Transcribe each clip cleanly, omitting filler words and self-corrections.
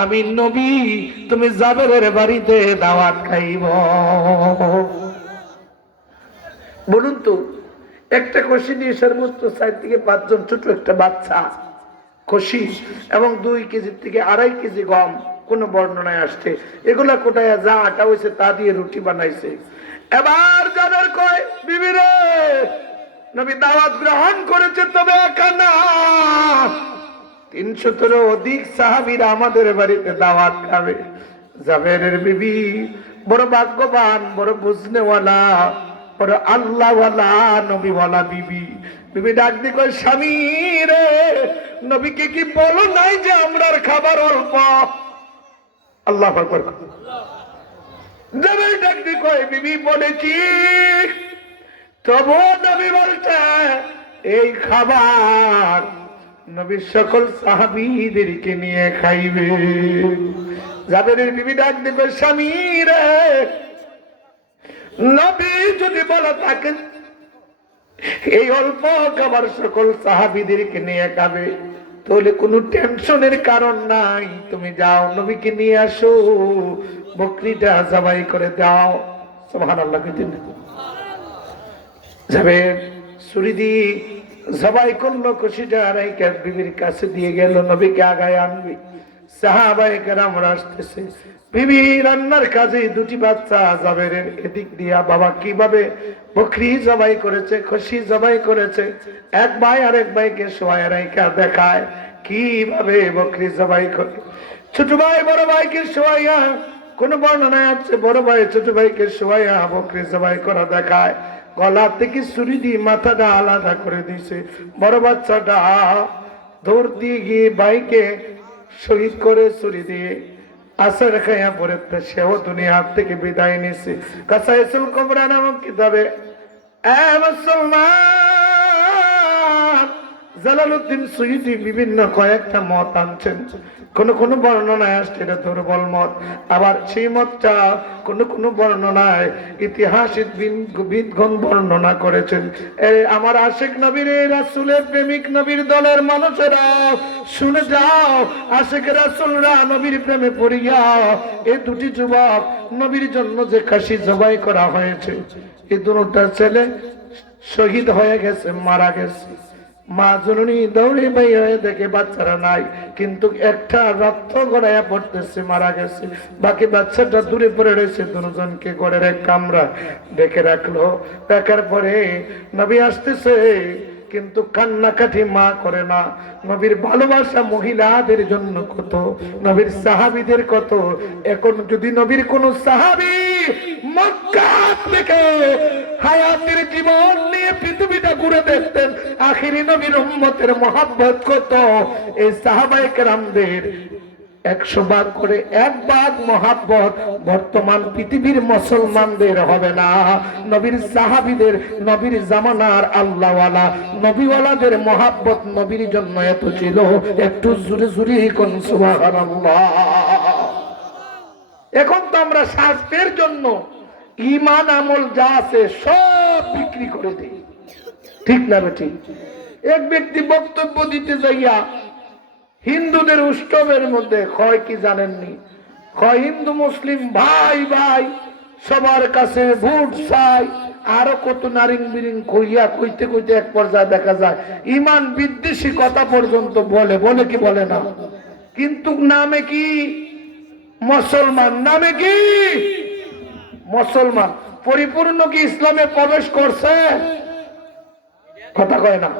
আমি নবী, তুমি জাবেরের বাড়িতে দাওয়াত খাইব। বলুন তো, একটা কষি দিয়ে সর্বোচ্চ 4 থেকে 5 জন ছোট একটা বাচ্চা কষি এবং 2 কেজি থেকে 2.5 কেজি গম, কোন বর্ণনায় আসছে, এগুলা কোটায় যা আটা হয়েছে তা দিয়ে রুটি বানাইছে। এবার যাদের কয় বিবি রে, নবী দাওয়াত গ্রহণ করেছে, তবে একা না, 300 অধিক সাহাবীরা আমাদের বাড়িতে দাওয়াত খাবে। জাবেরের বিবি বড় ভাগ্যবান, বড় বুঝনেওয়ালা, বড় আল্লাহওয়ালা, নবীওয়ালা বিবি। বিবি ডাক দিয়ে কয়, স্বামী রে, নবীকে কি বলো নাই যে আমরার খাবার অল্প? আল্লাহু আকবার। জাবের ডাক দিয়ে কয়, বিবি বলেছি, তবুও নবী বলছে এই খাবার নবীর সকল সাহাবীদেরকে নিয়ে খাইবে। জাবেরের বিবি ডাক দিয়ে কয়, স্বামী রে, নবী যদি বলে থাকেন এই অল্প খাবার সকল সাহাবীদেরকে নিয়ে খাবে, তাহলে কোনো টেনশনের কারণ নাই, তুমি যাও নবীকে নিয়ে আসো, বকরিটা জবাই করে দাও। সুবহানাল্লাহ। যাবে ছুরি দিয়ে জবাই করলো, খুশিটা রাইকা বিবির কাছে দিয়ে গেল, নবীকে আগায় আনবি। সাহাবায়ে কেরাম আসতেছে, বিবি রান্নার কাজে 2টি বাচ্চা জাবেরের এদিক দিয়া বাবা কিভাবে বকরি জবাই করেছে, খুশি জবাই করেছে, এক ভাই আরেক ভাইকে শোয়ায় রাইকা দেখায় কিভাবে বকরি জবাই করে। ছোট ভাই বড় ভাইকে শোয়াইয়া, কোন বর্ণনায় আছে বড় ভাই ছোট ভাইকে শোয়াইয়া বকরি জবাই করা দেখায়। গলা থেকে ছুরি দিয়ে মাথাটা আলাদা করে দিছে। বড় বাচ্চাটা দৌড় দিয়ে গিয়ে ভাইকে শহীদ করে ছুরি দিয়ে আসর খাইয়া পড়ে সেও দুনিয়ার থেকে বিদায় নিছে। কাসাইসুল কুবরা নামক কিতাবে মুসলমান জালালউদ্দিন সুয়ুতি বিভিন্ন কয়েকটা মত আনছেন। কোন কোন বর্ণনায় আসছে এটা দুর্বল মত, আবার সেই মতটা কোন কোন বর্ণনায় ইতিহাসবিদগণ বর্ণনা করেছেন। আমার আশিক নবীর, রাসূলের প্রেমিক নবীর দলের মানুষেরা শুনে যাও, আশিক রাসূলরা নবীর প্রেমে পড়িয়া এই 2টি যুবক নবীর জন্য যে খাসি জবাই করা হয়েছে, এই 2টা ছেলে শহীদ হয়ে গেছে, মারা গেছে। মা জননী দৌড়ে বাই হয়ে দেখে বাচ্চারা নাই, কিন্তু একটা রক্ত গড়াইয়া পড়তেছে, মারা গেছে। বাকি বাচ্চাটা দূরে পড়ে রয়েছে। 2জনকে ঘরের এক কামরা ডেকে রাখলো। দেখার পরে নবী আসতেছে, কিন্তু কান্নাকাটি মা করে না। নবীর ভালোবাসা মহিলাদের জন্য কত, নবীর সাহাবীদের কত। এখন যদি নবীর কোন সাহাবী মক্কা থেকে হায়াতের জীবন নিয়ে পৃথিবীটা ঘুরে দেখতেন, আখিরি নবীর উম্মতের মহব্বত কত, এই সাহাবায়ে কেরামদের 100 ভাগ করে 1 ভাগ মহব্বত বর্তমান পৃথিবীর মুসলমানদের হবে না। নবীর সাহাবীদের, নবীর জামানার আল্লাহওয়ালা নবীওয়ালাদের মহব্বত নবীর জন্য এত ছিল, একটু জোরে জোরে কোন সুবহানাল্লাহ। এখন তো আমরা স্বাস্থ্যের জন্য ঈমান আমল যা আছে সব বিক্রি করে দিই, ঠিক না বেঠিক? এক ব্যক্তি বক্তব্য দিতে যাইয়া হিন্দুদের উৎসবের মধ্যে কয় কি জানেননি, কয় হিন্দু মুসলিম ভাই ভাই সবার কাছে ভোট চাই, আরো কত নারিং বিরিং কইয়া কইতে কইতে এক পর্যায়ে দেখা যায় ঈমান বিদ্বেষী কথা পর্যন্ত বলে, বলে কি বলে না? কিন্তু নামে কি মুসলমান, নামে কি মুসলমান। পরিপূর্ণ কি ইসলামে প্রবেশ করছে? কথা কয় না।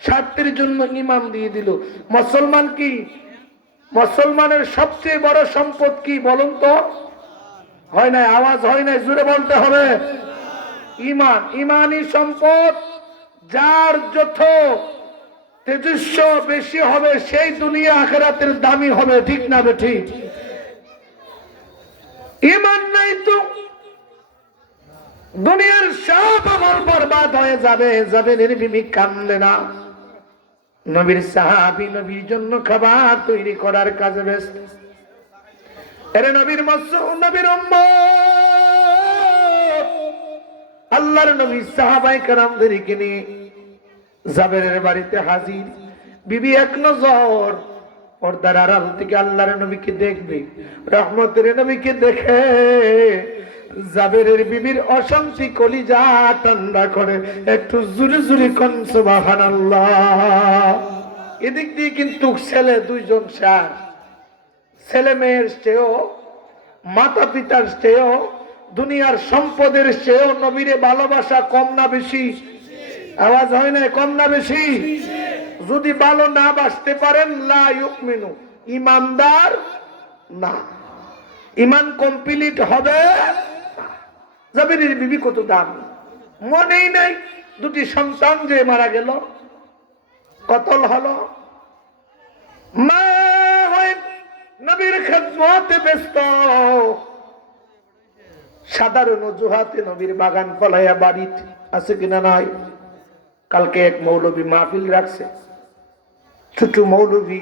স্বার্থের জন্য ঈমান দিয়ে দিল। মুসলমান কি, মুসলমানের সবচেয়ে বড় সম্পদ কি বলুন তো? হয় না, আওয়াজ হয় না, জোরে বলতে হবে। ঈমান। ঈমানই সম্পদ, যার যত তেজস্ব বেশি হবে সেই দুনিয়া আখিরাতের দামি হবে, ঠিক না বেঠিক? ঈমান নাই তো দুনিয়ার সব আমল বরবাদ হয়ে যাবে। জাবেরের বিবি কান্দে না। নবীর সাহাবী নবীর জন্য খাবার তৈরি করার কাজে ব্যস্ত। এরে নবীর নবীর উম্মত, আল্লাহর নবী সাহাবায়ে কেরামদেরকে নিয়ে জাবেরের বাড়িতে হাজির। বিবি এক নজর পর্দার আড়াল থেকে আল্লাহর নবীকে দেখবে, রহমতের নবীকে দেখে জাবেরের বিবির অশান্তি কলিজা ঠান্ডা করে। একটু জুরে জুরে কোন সুবহানাল্লাহ। এদিক দিয়ে কিন্তু ছেলে দুইজন শেষ, ছেলে মেয়ের চেয়েও, মাতা পিতার চেয়েও, দুনিয়ার সম্পদের চেয়েও নবীরে ভালোবাসা কম না বেশি? আওয়াজ হয় না, কম না বেশি? যদি ভালো না বাসতে পারেন লা ইউমিনু, ইমানদার না, ইমান কমপ্লিট হবে। জাবেরের বিবি কত দাম, মনেই নাই দুটি সন্তান যে মারা গেল, কতল হলো। মা হয় নবীর খেদমতে ব্যস্ত, সাধারণ অজুহাতে নবীর বাগান ফলাইয়া বাড়িতে আছে কিনা নাই। কালকে এক মৌলবী মাহফিল রাখছে, ছোট মৌলবী,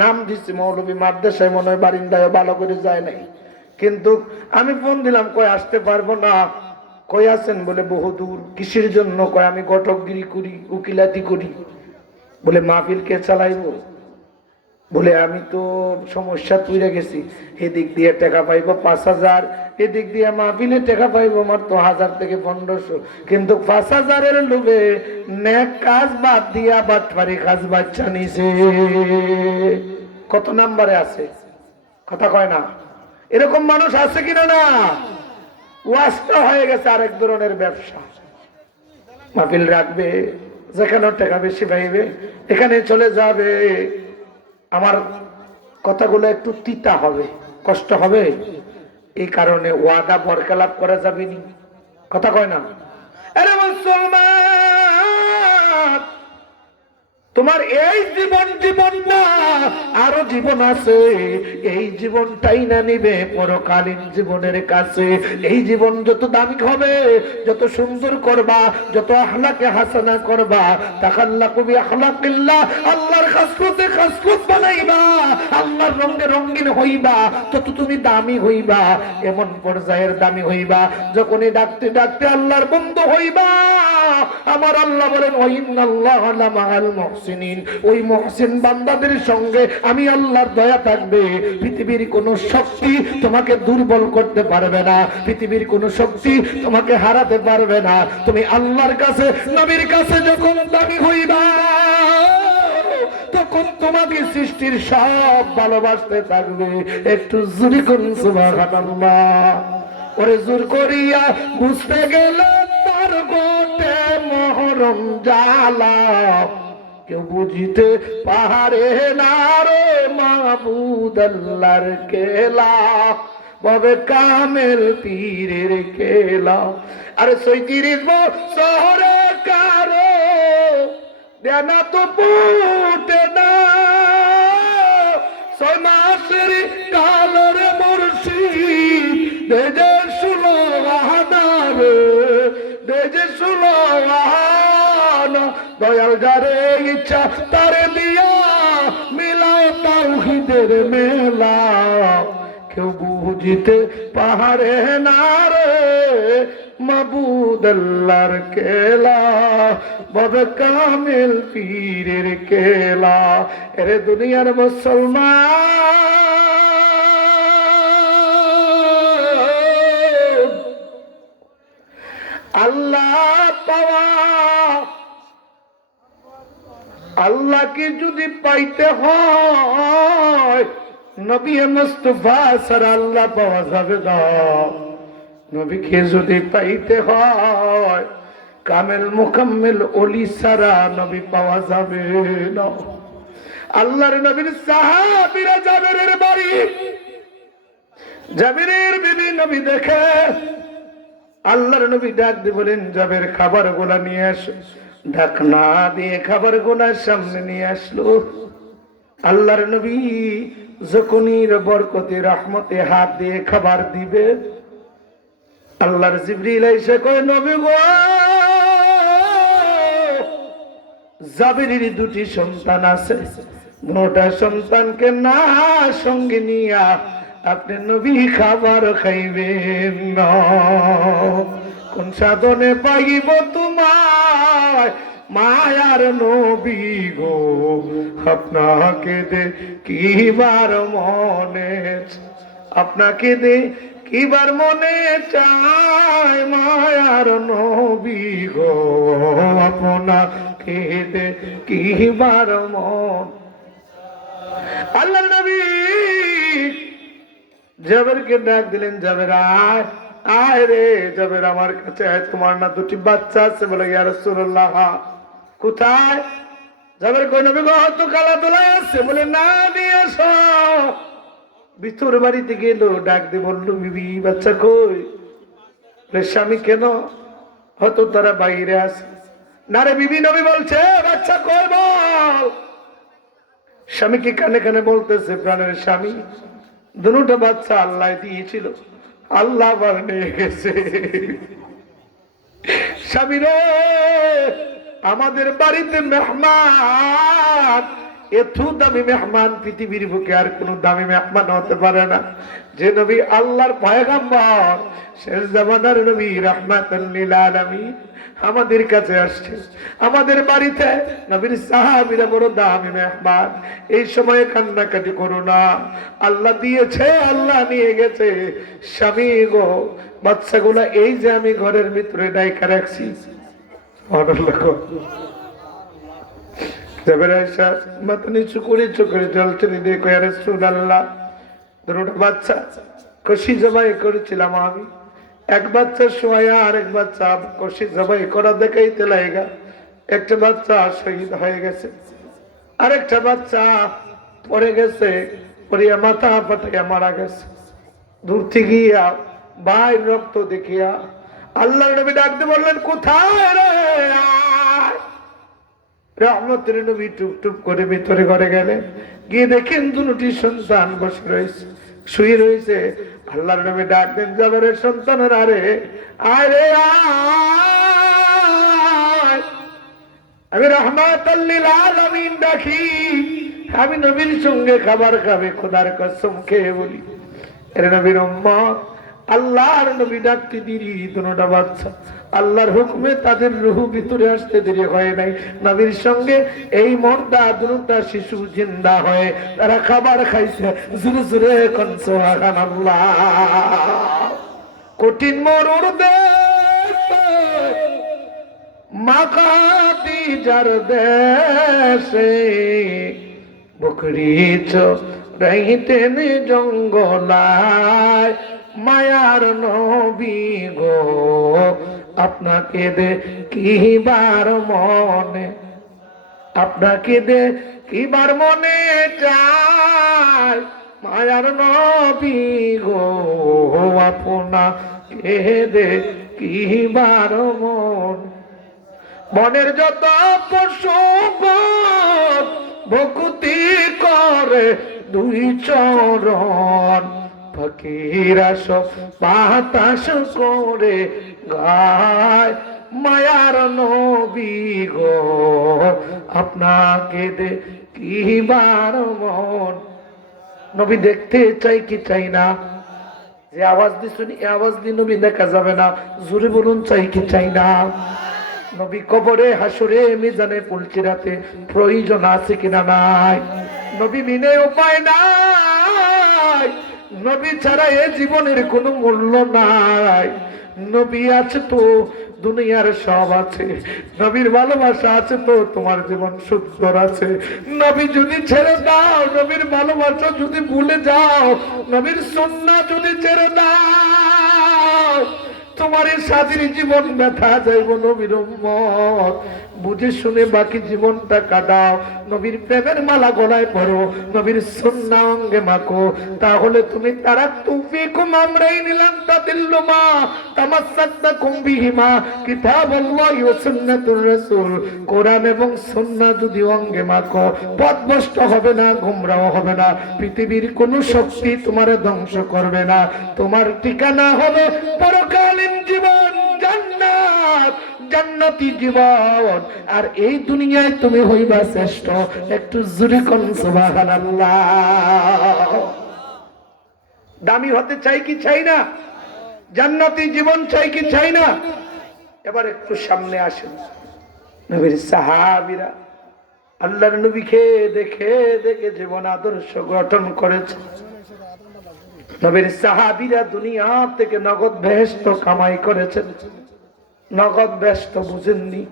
নাম দিচ্ছে মৌলবী, মাদ্রাসায় মনে হয় বারিন্দায় ভালো করে যায় নাই। কিন্তু আমি ফোন দিলাম, কই আসতে পারবো না। কই আছেন? বলে বহুদূর। কিসের জন্য? কয় আমি ঘটকগিরি করি, উকিলাতি করি। বলে মাহফিল কে চালাইব? বলে আমি তো সমস্যা তুইরা গেছি, এদিক দিয়ে টাকা পাইবো 5,000, এদিক দিয়ে মাহফিলে টাকা পাইবো মাত্র 1000 থেকে 1500, কিন্তু 5000-এর লোভে নেক কাজ বাদ দিয়া বাটপারি কাজ বাচ্চা নিছে। কত নাম্বারে আছে, কথা কয় না। এরকম মানুষ আছে কিনা? না, ওয়াস্তা হয়ে গেছে আরেক ধরনের ব্যবসা। মাহফিল রাখবে, যেখানে টাকা বেশি পাইবে এখানে চলে যাবে। আমার কথাগুলো একটু তিতা হবে, কষ্ট হবে, এই কারণে ওয়াদা বরকরার করা যাবে না, কথা কয় না। আরে মুসলমান, তোমার এই জীবন জীবন না, আরো জীবন আছে। এই জীবনটাই না নিবে পরকালীন জীবনের কাছে। এই জীবন যত দামি হবে, যত সুন্দর করবা, যত আখলাকে হাসানা করবা, তাকাল্লাকু বিআখলাকিল্লাহ, আল্লাহর খাসলতে খাসলত বানাইবা, আল্লাহর রঙে রঙিন হইবা, তত তুমি দামি হইবা। এমন পর্যায়ের দামি হইবা, যখনই ডাকতে ডাকতে আল্লাহর বন্ধু হইবা। আমার আল্লাহ বলেন, ওয়াইন্নাল্লাহা লামাআল মুহসিনিন, ওই মুহসিন বান্দাদের সঙ্গে আমি আল্লাহর দয়া থাকবে। পৃথিবীর কোন শক্তি তোমাকে দুর্বল করতে পারবে না, পৃথিবীর কোন শক্তি তোমাকে হারাতে পারবে না। তুমি আল্লাহর কাছে, নবীর কাছে যখন দামি হইবা, তখন তোমাকে সৃষ্টির সব ভালোবাসতে থাকবে। একটু জোরে করুন সুবহানাল্লাহ। ওরে জোর করিয়া বুঝতে গেলে তার গোটে মহরম জ্বালা, কেউ বুঝিতে পারে না রে মাবুদ আল্লাহর খেলা, ববে কামেল পীরের খেলা। আরে ৩৭ বছরে কারো দেনা তো পুটে না, ৬ মাসের কালের মুর্শিদ দেজে ১৬ আনা রে, দেজে ১৬ আনা। দয়াল যারে ইচ্ছা তারে দিয়া মিলায় তাওহীদের মেলা, কেউ বুঝিতে পারে না রে মাবুদ আল্লাহর খেলা, ববে কামিল পীরের খেলা। এরে দুনিয়ার মুসলমান, আল্লাহ পাওয়া, আল্লাহকে যদি পাইতে হয়, নবী মুস্তাফা ছাড়া আল্লাহ পাওয়া যাবে না। নবীকে যদি পাইতে হয়, কামেল মুকাম্মেল ওলি ছাড়া নবী পাওয়া যাবে না। আল্লাহর নবীর সাহাবীরা জাবেরের বাড়ি, জাবেরের বিবি নবী দেখে, আল্লাহর নবী ডাক দিয়ে বলেন, জাবের খাবার গুলা নিয়ে আসো। ঢাকনা দিয়ে খাবার গুলার সামনে নিয়ে আসলো। আল্লাহর নবী যখনই বরকতে রহমতে হাত দিয়ে খাবার দিবে, আল্লাহর জিবরিল এসে কয়, নবী গো, জাবেরের 2টি সন্তান আছে, 2টা সন্তানকে না সঙ্গে নিয়া আপনি নবী খাবার খাইবেন না। কোন সাধনে পাইব তোমায় মায়ার নবী গো আপনাকে দেখিবার মনে, আপনাকে দেখিবার মনে চায় মায়ার নবী গো আপনাকে দেখিবার মন। আল্লাহর নবী জাবেরকে ডাক দিলেন, জাবের আয় আয় রে জাবের আমার কাছে আয়, তোমার না দুটি বাচ্চা আছে? বলে ইয়া রাসূলুল্লাহ। কোথায়? জাবের কই নবী গো তো কালা দোলা আছে। বলে না নিয়ে এসো। ভিতর বাড়িতে গেল, ডাক দিয়ে বলল বিবি বাচ্চা কই? স্বামী কেন? হয়তো তারা বাইরে আছে। না রে বিবি, নবী বলছে বাচ্চা কই বল। স্বামীকে কানে কানে বলতেছে প্রাণের স্বামী দুটো বাচ্চা আল্লাহ দিয়েছিল, আল্লাহ আবার নিয়ে গেছে। স্বামী রে আমাদের বাড়িতে মেহমান, এত দামি মেহমান পৃথিবীর বুকে আর কোন দামি মেহমান হতে পারে না। যে নবী আল্লাহর পয়গম্বর, শেষ জামানার নবী রাহমাতুল লিল আলামিন আমাদের কাছে আসছে, আমাদের বাড়িতে নবীর সাহাবীরা বড় দামি মেহমান। এই সময়ে কান্নাকাটি করো না, আল্লাহ দিয়েছে আল্লাহ নিয়ে গেছে। স্বামী গো বাচ্চাগুলা এই যে আমি ঘরের ভিতরে ডাইকা রাখছি, মাথা নিচু করে চোখের জল টেনে দিয়ে কয়া রাসূলুল্লাহ দুটো বাচ্চা কষি জবাই করেছিলাম আমি, এক বাচ্চা শোয়া আর এক বাচ্চা কষি জবাই করা দেখাইতে লাগা, একটা বাচ্চা শহীদ হয়ে গেছে, আরেকটা বাচ্চা পড়ে গেছে, পড়িয়া মাথা ফাটাইয়া মারা গেছে। দূর থেকে ভাই রক্ত দেখিয়া আল্লাহর নবী ডাকতে বললেন কোথায় রে? রহমতের নবী টুপ টুপ করে ভিতরে ঘরে গেলেন, গিয়ে দেখেন দুটি সন্তান বসে রয়েছে, শুয়ে রয়েছে। আল্লাহর নবী ডাক দেন জাবেরের সন্তানের, আরে আয় রে আয়, আমি রাহমাতুল লিল আলামিন ডাকি, আমি নবীর সঙ্গে খাবার খাবে, খোদার কসম খেয়ে বলি। এর নবীর উম্মত আল্লাহর নবী ডাকতে দেরি, দুটো বাচ্চা আল্লাহর হুকুমে তাদের রূহ ভিতরে আসতে দেরি হয় নাই। নবীর সঙ্গে এই মর্দা দুটা শিশু জিন্দা হয়ে তারা খাবার খাইছে। জোরে জোরে কোন সুবহানাল্লাহ। কঠিন মরুর দেশে মাকাতি যার দেশে বকরি চরাইতেন জঙ্গলায়, মায়ার নবী গো আপনাকে দেখিবার মনে, আপনাকে দেখিবার মনে চায় মায়ার নবী গো আপনাকে দেখিবার মন। বনের যত পশু ভক্তি করে দুই চরণ, ফকিরা সব বাতাস করে গায় মায়ার নবী গো আপনাকে দেখিবার মন। নবী দেখতে চাই কি চাই না? যে আওয়াজ দিয়ে শুনি এই আওয়াজ দিয়ে নবী দেখা যাবে না, জোরে বলুন চাই কি চাই না? নবী কবরে হাসরে মিজানে পুলকিরাতে প্রয়োজন আছে কিনা নাই? নবী বিনে উপায় নাই, নবী ছাড়া এ জীবনের কোনো মূল্য নাই। নবী আছে তো দুনিয়ার সব আছে, নবীর ভালোবাসা আছে তো তোমার জীবন সুন্দর আছে। নবী যদি ছেড়ে দাও, নবীর ভালোবাসা যদি ভুলে যাও, নবীর সুন্নাহ যদি ছেড়ে দাও, তোমার এই স্বাধীন জীবন ব্যথা যাইব। নবীর উম্মত বুঝে শুনে বাকি জীবনটা কাটাও, নবীর প্রেমের মালা গলায় পরো, নবীর সুন্নাহ অঙ্গে মাখো, তাহলে তুমি তারাক্তু ফীকুম আমরাইন লাম তাদিল্লু মা তামাসসাকতুম বিহিমা কিতাবুল্লাহি ওয়া সুন্নাতুর রাসূল। কোরআন এবং সুন্নাহ যদি অঙ্গে মাখো, পথভ্রষ্ট হবে না, গোমরাহ হবে না, পৃথিবীর কোনো শক্তি তোমারে ধ্বংস করবে না। তোমার ঠিকানা হবে পরকালীন জীবন, জান্নাত, জান্নাতি জীবন। আর এই দুনিয়ায় তুমি হইবা শ্রেষ্ঠ। একটু জোরে কোন সুবহানাল্লাহ। দামি হতে চাই কি চাই না? জান্নাতি জীবন চাই কি চাই না? এবার একটু সামনে আসেন, নবীর সাহাবীরা আল্লাহর নবীকে দেখে দেখে জীবন আদর্শ গঠন করেছে। নবীর সাহাবীরা দুনিয়া থেকে নগদ বেহেশত কামাই করেছেন। নগদ বেহেশত বুঝেননি,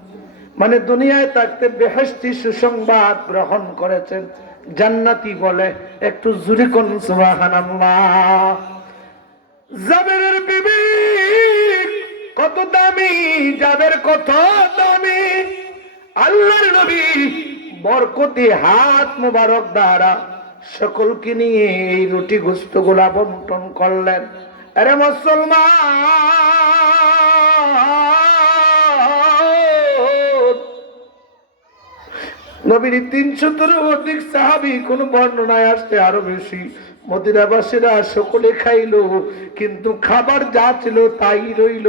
মানে দুনিয়ায় থাকতে বেহেশতি সুসংবাদ গ্রহণ করেছেন, জান্নাতি বলে। একটু জোরে কোন সুবহানাল্লাহ। জাবেরের বিবি কত দামি, জাবের কত দামি। আল্লাহর নবী বরকতি হাত মোবারক দ্বারা সকলকে নিয়ে এই রুটি গোশত গুলা বন্টন করলেন। আরে মুসলমান, নবীর ৩০০ অধিক সাহাবী, কোন বর্ণনায় আসছে আরো বেশি। মদিনাবাসীরা সকলে খাইলো, কিন্তু খাবার যা ছিল তাই রইল।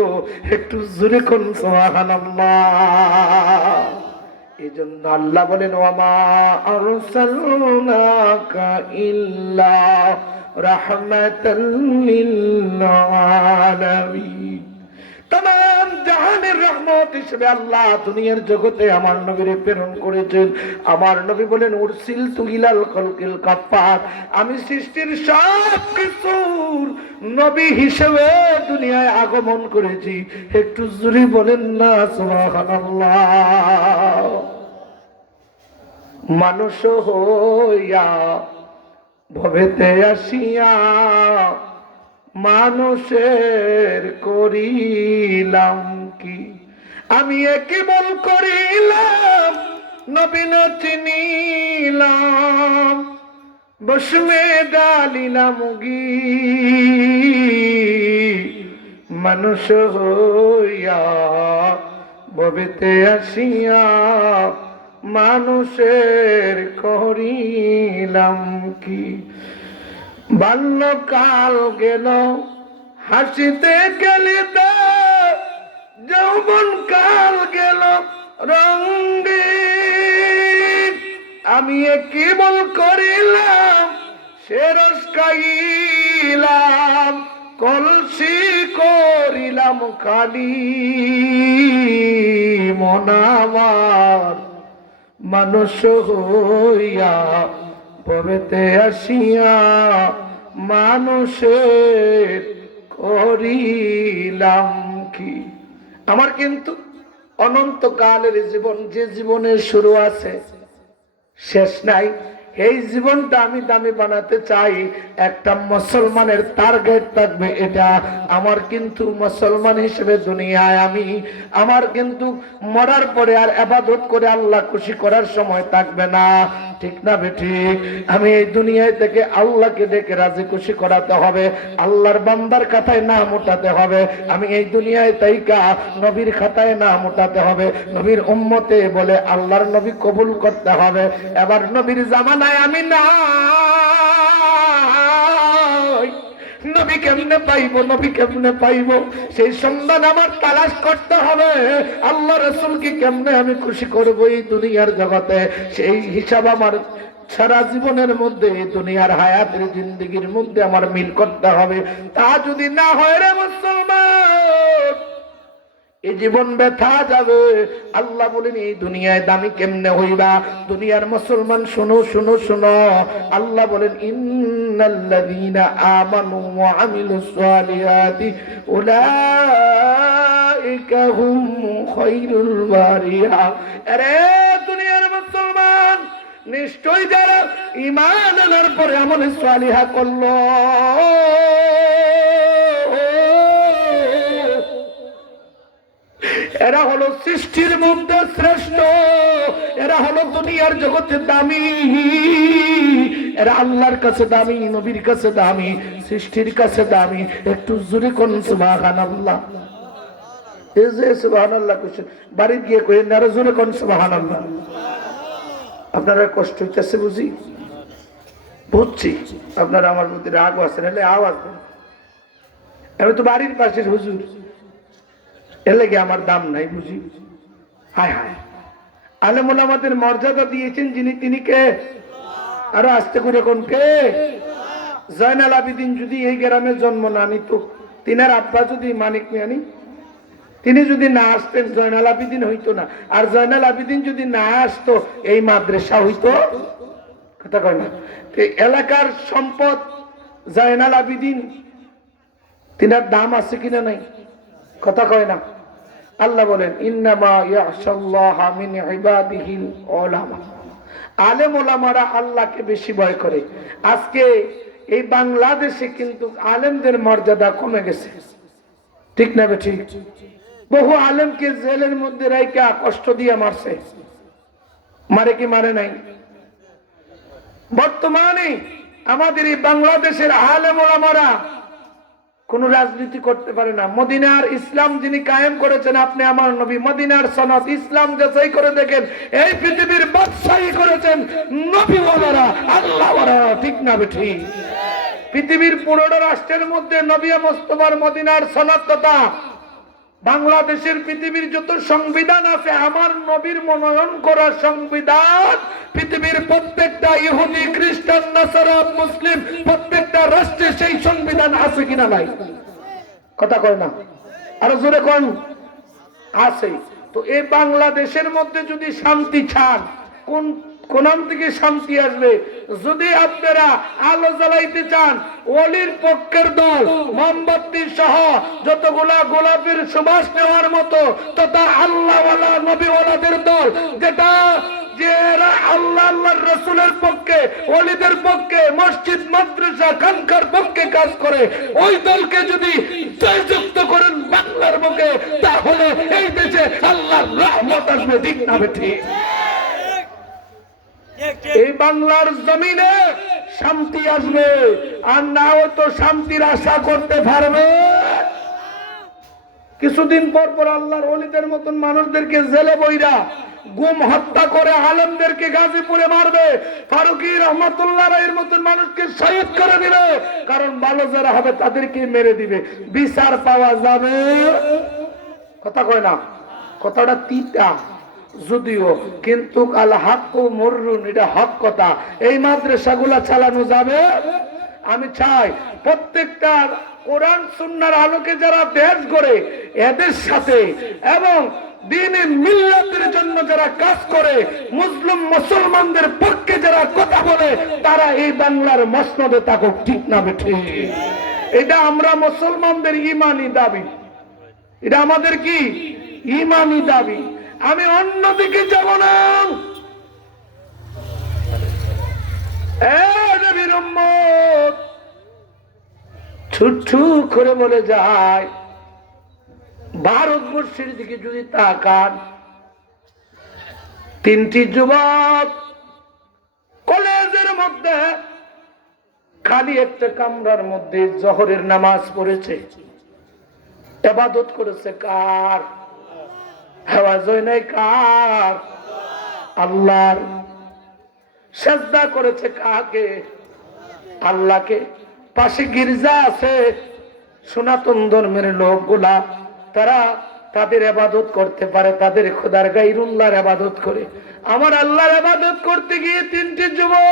একটু জোরে কোন সুবহানাল্লাহ। এই জন্য আল্লাহ বলেন, ওয়ামা আরসালনাকা ইল্লা রাহমাতাল লিল আলামিন। तमाम জাহানের রহমত হিসেবে আল্লাহ দুনিয়ার জগতে আমার নবীকে প্রেরণ করেছেন। আমার নবী বলেন, উরসিলতু ইলাল খালকিল কাফফার, আমি সৃষ্টির সব কিছুর নবী হিসেবে দুনিয়ায় আগমন করেছি। একটু জোরে বলেন না সুবহানাল্লাহ। মানুষ হইয়া ভবেতে আসিয়া মানুষের করিলাম কি, আমি কেবল করিলাম নবীনে চিনিলাম, বসমে ডালিলাম গি। মানুষ হইয়া ভবেতে আসিয়া মানুষের করিলাম কি। বাল্যকাল গেল হাসিতে গেলিতে, যৌবন কাল গেল রঙ্গে, আমি কেবল করিলাম সেরস খাইলাম, কলসি করিলাম খালি। মনামার মানুষ হইয়া ভবেতে আসিয়া মানুষের করিলাম কি। আমার কিন্তু অনন্তকালের জীবন, যে জীবনের শুরু আছে শেষ নাই, এই জীবনটা আমি দামি বানাতে চাই। একটা মুসলমানের টার্গেট থাকবে এটা, আমার কিন্তু মুসলমান হিসেবে দুনিয়ায় আমি, আমার কিন্তু মরার পরে আর ইবাদত করে আল্লাহ খুশি করার সময় থাকবে না, ঠিক না বেঠিক? আমি এই দুনিয়ায় থেকে আল্লাহকে ডেকে রাজি খুশি করাতে হবে, আল্লাহর বান্দার খাতায় নাম উঠাতে হবে। আমি এই দুনিয়ায় তাইকা নবীর খাতায় নাম উঠাতে হবে, নবীর উম্মতে বলে আল্লাহর নবী কবুল করতে হবে। এবার নবীর জামানায় আমি না, নবী কেমনে পাইবো, নবী কেমনে পাইবো, সেই সন্ধান আমার তালাশ করতে হবে। আল্লাহ রাসূলকে কেমনে আমি খুশি করবো এই দুনিয়ার জগতে, সেই হিসাব আমার সারা জীবনের মধ্যে, দুনিয়ার হায়াতের জিন্দেগির মধ্যে আমার মিল করতে হবে। তা যদি না হয় রে মুসলমান, এই জীবন ব্যথা যাবে। আল্লাহ বলেন, এই দুনিয়ায় দামি কেমনে হইবা। দুনিয়ার মুসলমান শোনো শোনো শোনো, আল্লাহ বলেন, ইন্নাল্লাযীনা আমানু ওয়া আমিলুস সালিহাতি উলাইকা হুম খায়রুল বারিয়া। আরে দুনিয়ার মুসলমান, নিশ্চয় যারা ঈমান আনার পরে আমলে সালিহা করলো, এরা হলো সৃষ্টির মধ্যে শ্রেষ্ঠ, এরা হলো দুনিয়ার জগতে দামি, এরা আল্লাহর কাছে দামি, নবীর কাছে দামি, সৃষ্টির কাছে দামি। একটু জোরে কোন সুবহানাল্লাহ। এই যে সুবহানাল্লাহ কইছেন, বাড়ি গিয়ে কইেন না, জোরে কোন সুবহানাল্লাহ। আপনারা কষ্ট হইতেছে বুঝি, বুঝছি আপনারা আমার প্রতি রাগ আছে, নাহলে আওয়াজ দেন। আমি তো বাড়ির পাশে হুজুর, এর লাগে আমার দাম নাই বুঝি। হায় হায়, আলেম ওলামাদের মর্যাদা দিয়েছেন যিনি, তিনি কে? আরো আস্তে করে কোন কে? জয়নাল আবেদিন যদি এই গ্রামে জন্ম না নিত, তিনার আব্বা যদি মানিক মিয়ানি, তিনি যদি না আসতেন জয়নাল আবিদিন হইতো না, আর জয়নাল আবিদিন যদি না আসতো এই মাদ্রাসা হইতো। কথা কয় না? এলাকার সম্পদ জয়নাল আবিদিন, তিনার দাম আছে কিনা নাই? কথা কয় না? আল্লাহ বলেন ইন্নামা ইয়াখশাল্লাহা মিন ইবাদিহিল উলামা, আলেম ওলামারা আল্লাহকে বেশি ভয় করে। আজকে এই বাংলাদেশে কিন্তু আলেমদের মর্যাদা কমে গেছে, ঠিক না ঠিক? বহু আলেমকে জেলের মধ্যে রাইকা কষ্ট দিয়ে মারছে, মারে কি মারে নাই? বর্তমানে আমাদের এই বাংলাদেশের আলেম ওলামারা কোন রাজনীতি করতে পারে না। মদিনার ইসলাম যিনি কায়েম করেছেন, আপনি আমার নবী, মদিনার সনদ ইসলাম যাচাই করে দেখেন, এই পৃথিবীর বাদশাহী করেছেন নবীওয়ালারা, আল্লাহওয়ালারা, ঠিক না ঠিক? পৃথিবীর 15 রাষ্ট্রের মধ্যে নবী মুস্তাফার মদিনার সনদ তথা বাংলাদেশের পৃথিবীর যত সংবিধান আছে, আমার নবীর মনোনয়ন করা সংবিধান পৃথিবীর প্রত্যেকটা ইহুদি, খ্রিস্টান, নাসারা, মুসলিম প্রত্যেকটা রাষ্ট্রে সেই সংবিধান আছে কিনা নাই? কথা কয় না? আরো জোরে কোন আছে? তো এই বাংলাদেশের মধ্যে যদি শান্তি চান, কোন থেকে শান্তি আসবে? যদি আপনারা আলো জ্বালাইতে চান, ওলির পক্ষের দল মোমবাতি সহ যতগুলা গোলাপের সুবাস নেওয়ার মতো তথা আল্লাহওয়ালা নবীওয়ালাদের দল, যেটা যারা আল্লাহ আল্লাহর রাসূলের পক্ষে, ওলিদের পক্ষে, মসজিদ মাদ্রাসা খানকার পক্ষে কাজ করে, ওই দলকে যদি জয়যুক্ত করেন বাংলার বুকে, তাহলে এই দেশে আল্লাহর রহমত আসবে, ঠিক না ঠিক? এই বাংলার জমিনে শান্তি আসবে, আর নাও তো শান্তির আশা করতে পারবে। কিছুদিন পর পর আল্লাহর ওলিদের মতন মানুষদেরকে জেলে বইরা গুম হত্যা করে আলেমদেরকে গাজীপুরে মারবে, ফারুকী রহমাতুল্লাহ এর মতন মানুষকে শহীদ করে দিবে, কারণ ভালো যারা হবে তাদেরকে মেরে দিবে, বিচার পাওয়া যাবে। কথা কয় না? কথাটা তিতা যদিও, কিন্তু আল হাক্কু মুররুন, এটা হক কথা। এই মাদ্রাসাগুলা চালানো যাবে। আমি চাই প্রত্যেকটা কোরআন সুন্নাহর আলোকে যারা দেশ গড়ে এদের সাথে, এবং দ্বীনে মিল্লাতের জন্য যারা কাজ করে, মুসলমানদের পক্ষে যারা কথা বলে, তারা এই বাংলার মসনদে থাকুক, ঠিক না বেঠিক? এটা আমরা মুসলমানদের ঈমানি দাবি, এটা আমাদের কি ঈমানি দাবি। আমি অন্যদিকে যাব না। ছুটছু করে বলে যায়, ভারতবর্ষের দিকে যদি তাকান, 3টি যুবক কলেজের মধ্যে খালি একটা কামরার মধ্যে জোহরের নামাজ পড়েছে, ইবাদত করেছে কার? আওয়াজ হয় নাই কার? আল্লাহর। সিজদা করেছে কাকে? আল্লাহকে। পাশে গির্জা আছে, সনাতন ধর্মের লোকগুলা, তারা তাদের ইবাদত করতে পারে, তাদের খোদার গায়রুল্লাহর ইবাদত করে। আমার আল্লাহর ইবাদত করতে গিয়ে 3টি যুবক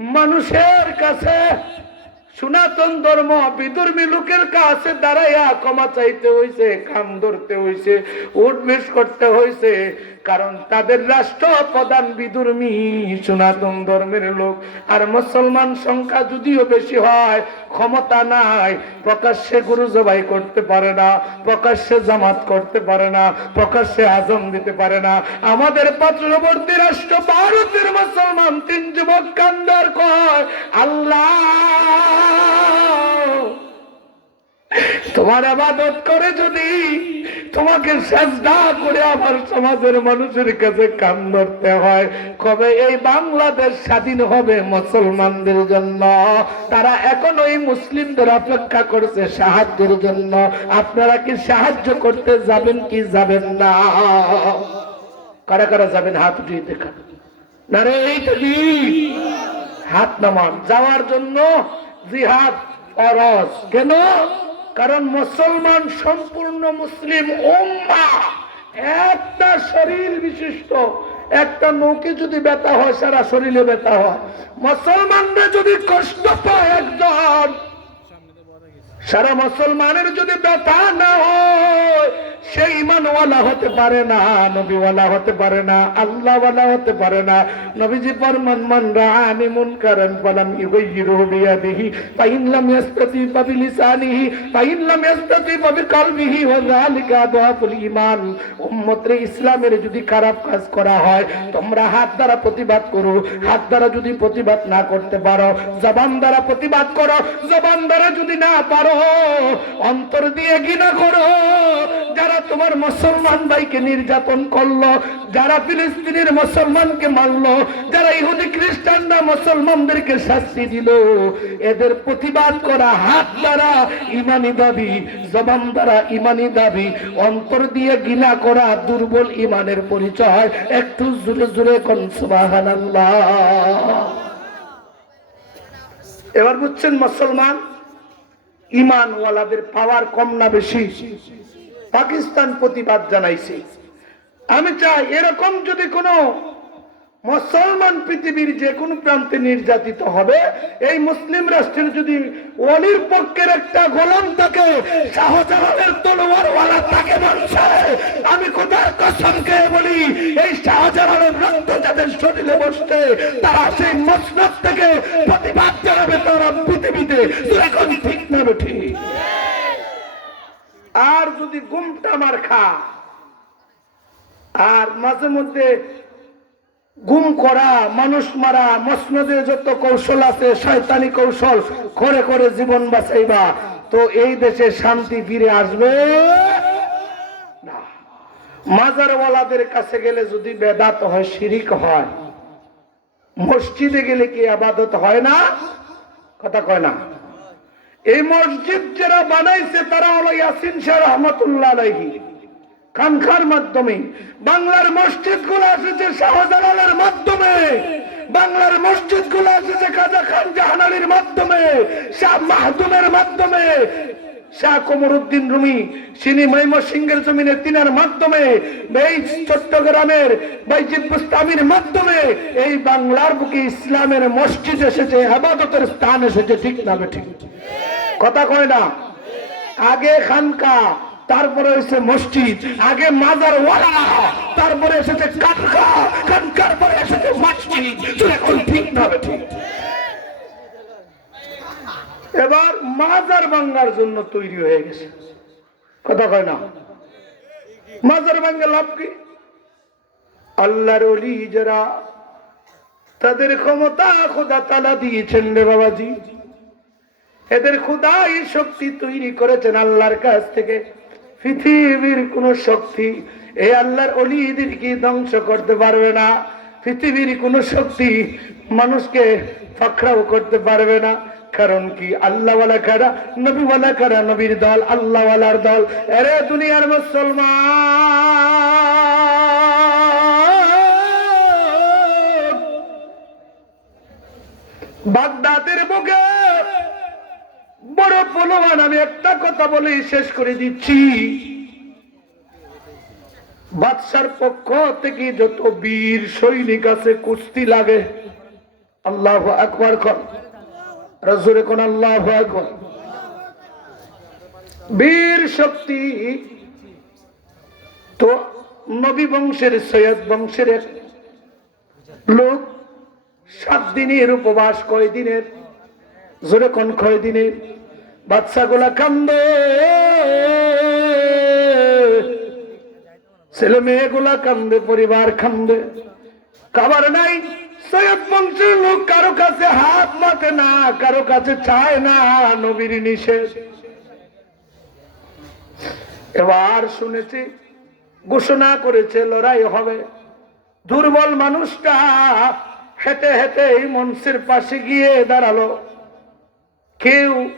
মানুষের কাছে, সনাতন ধর্ম বিধর্মী লোকের কাছে দাঁড়াইয়া ক্ষমা চাইতে হয়েছে, কাম ধরতে হয়েছে, উঠবেশ করতে হয়েছে, কারণ তাদের রাষ্ট্রপ্রধান বিধর্মী সনাতন ধর্মের লোক। আর মুসলমান সংখ্যা যদিও বেশি হয়, ক্ষমতা নাই, প্রকাশ্যে গুরু জবাই করতে পারে না, প্রকাশ্যে জামাত করতে পারে না, প্রকাশ্যে আজম দিতে পারে না। আমাদের পার্শ্ববর্তী রাষ্ট্র ভারতের মুসলমান 3 যুবক কান্দার কয়, আল্লাহ তোমার ইবাদত করে যদি তোমাকে সিজদা করে আমার সমাজের মানুষের কাছে কান ধরতে হয়, কবে এই বাংলাদেশ স্বাধীন হবে মুসলমানদের জন্য? তারা এখনো এই মুসলিমদের অপেক্ষা করছে সাহায্যের জন্য। আপনারা কি সাহায্য করতে যাবেন কি যাবেন না? কারা কারা যাবেন হাত উঠিয়ে দেখান। না রে, হাত নামান। যাওয়ার জন্য জিহাদ ফরজ। কেন? কারণ মুসলমান সম্পূর্ণ মুসলিম উম্মাহ, একটা শরীর বিশিষ্ট। একটা নৌকে যদি ব্যথা হয়, সারা শরীরে ব্যথা হয়। মুসলমানরা যদি কষ্ট পায় একজন, সারা মুসলমানের যদি ব্যথা না হয়, সে ঈমানওয়ালা হতে পারে না, নবীওয়ালা হতে পারে না, আল্লাহওয়ালা হতে পারে না। নবীজি ফরমান, মান রাআনি মুনকারান ফালাম ইউগাইয়িরহু বিয়াদিহি ফাইন লাম ইস্তাতি বিলিসানিহি ফাইন লাম ইস্তাতি বিকলবিহি ওয়া যালিকা আদওয়াফুল ঈমান। উম্মতে ইসলামের যদি খারাপ কাজ করা হয়, তোমরা হাত দ্বারা প্রতিবাদ করো। হাত দ্বারা যদি প্রতিবাদ না করতে পারো, জবান দ্বারা প্রতিবাদ করো। জবান দ্বারা যদি না পারো, অন্তর দিয়ে ঘৃণা করো। যারা তোমার মুসলমান ভাইকে নির্যাতন করলো, যারা ফিলিস্তিনের মুসলমানকে মারলো, যারা ইহুদি খ্রিস্টানরা মুসলমানদেরকে শাস্তি দিল, এদের প্রতিবাদ করা হাত দ্বারা ঈমানি দাবি, জবান দ্বারা ঈমানি দাবি, অন্তর দিয়ে ঘৃণা করা দুর্বল ঈমানের পরিচয়। একটু জোরে জোরে কোন সুবহানাল্লাহ। এবার বুঝছেন মুসলমান ঈমানওয়ালাদের পাওয়ার কম না বেশি? পাকিস্তান প্রতিবাদ জানাইছে। আমি চাই এরকম যদি কোনো মুসলমান পৃথিবীর যে কোনো প্রান্তে নির্যাতিত হবে, এই মুসলিম রাষ্ট্রের যদি ওলির পক্ষের একটা গোলাম থাকে, শাহজালালের তলোয়ারওয়ালা তাকে বলছে, আমি খোদার কসম খেয়ে বলি, এই শাহজালালের রক্ত যাদের শরীরে বসতে, তারা সেই মসনদ থেকে প্রতিবাদ জানাবে তারা পৃথিবীতে। এখন ঠিক না বেঠি? আর যদি গুমটা মার খা, আর মাঝে মধ্যে গুম করা, মানুষ মারা, মসনদে যত কৌশল আছে, শয়তানি কৌশল করে করে জীবন বাঁচাইবা, তো এই দেশে শান্তি ফিরে আসবে না। মাজারওয়ালাদের কাছে গেলে যদি বেদাত হয়, শিরিক হয়, মসজিদে গেলে কি ইবাদত হয় না? কথা কয় না? এই মসজিদ যারা বানাইছে তারা হলো ইয়াসিন শাহ রহমাতুল্লাহ আলাইহি খানকার মাধ্যমে। বাংলার মসজিদ গুলো এসেছে শাহজালালের মাধ্যমে, বাংলার মসজিদ গুলো এসেছে খাজা খান জাহানারীর মাধ্যমে, শাহ মাহদুমের মাধ্যমে, শাহ কমরউদ্দিন রুমি সিনি ময়মনসিংহের জমিনে তিনার মাধ্যমে, এই চট্টগ্রামের বাইজিদ বুস্তামির মাধ্যমে এই বাংলার বুকে ইসলামের মসজিদ এসেছে, ইবাদতের স্থান এসেছে। ঠিক না ঠিক? কথা কয় না? আগে খানকা, তারপরে হয়েছে মসজিদ, আগে মাজার ওয়ালা, তারপরে এসেছে খানকা, খানকার পরে এসেছে মসজিদ। এখন ঠিক না ঠিক? এবার মাজার ভাঙ্গার জন্য তৈরি হয়ে গেছে। কথা কয় না? মাজার ভাঙ্গা লাভ কি? আল্লাহর ওলি যারা, তাদের ক্ষমতা খোদা তাআলা দিয়েছেন রে বাবাজি। এদের খোদাই শক্তি তৈরি করেছেন আল্লাহর কাছ থেকে। পৃথিবীর কোন শক্তি এই আল্লাহর ওলিদেরকে ধ্বংস করতে পারবে না। পৃথিবীর কোন শক্তি মানুষকে ফাকরাও করতে পারবে না। কারণ কি? আল্লাহওয়ালা কারা, নবীওয়ালা কারা, নবীর দল, আল্লাহওয়ালার দল। এরে দুনিয়ার মুসলমান, বাগদাদের বুকে বড় পলোয়ান, আমি একটা কথা বলে শেষ করে দিচ্ছি, বাদশার পক্ষ থেকে যত বীর সৈনিক আছে কুস্তি লাগে। আল্লাহু আকবার কোন, রাসূলে কোন আল্লাহু আকবার। বীর শক্তি তো নবী বংশের, সৈয়দ বংশের এক লোক 7 দিনের উপবাস, কয় দিনের? জোরে কোন কয় দিনের? বাচ্চা গুলা কান্দে, ছেলে মেয়ে গুলা কান্দে, পরিবার কান্দে, খাবার নাই। সৈয়দ বংশের লোক কারো কাছে হাত মাতে না, কারো কাছে চায় না, নবীর নিষেধ। এবার শুনেছি ঘোষণা করেছে লড়াই হবে। দুর্বল মানুষটা হেঁটে হেঁটে এই মঞ্চের পাশে গিয়ে দাঁড়ালো। কেউ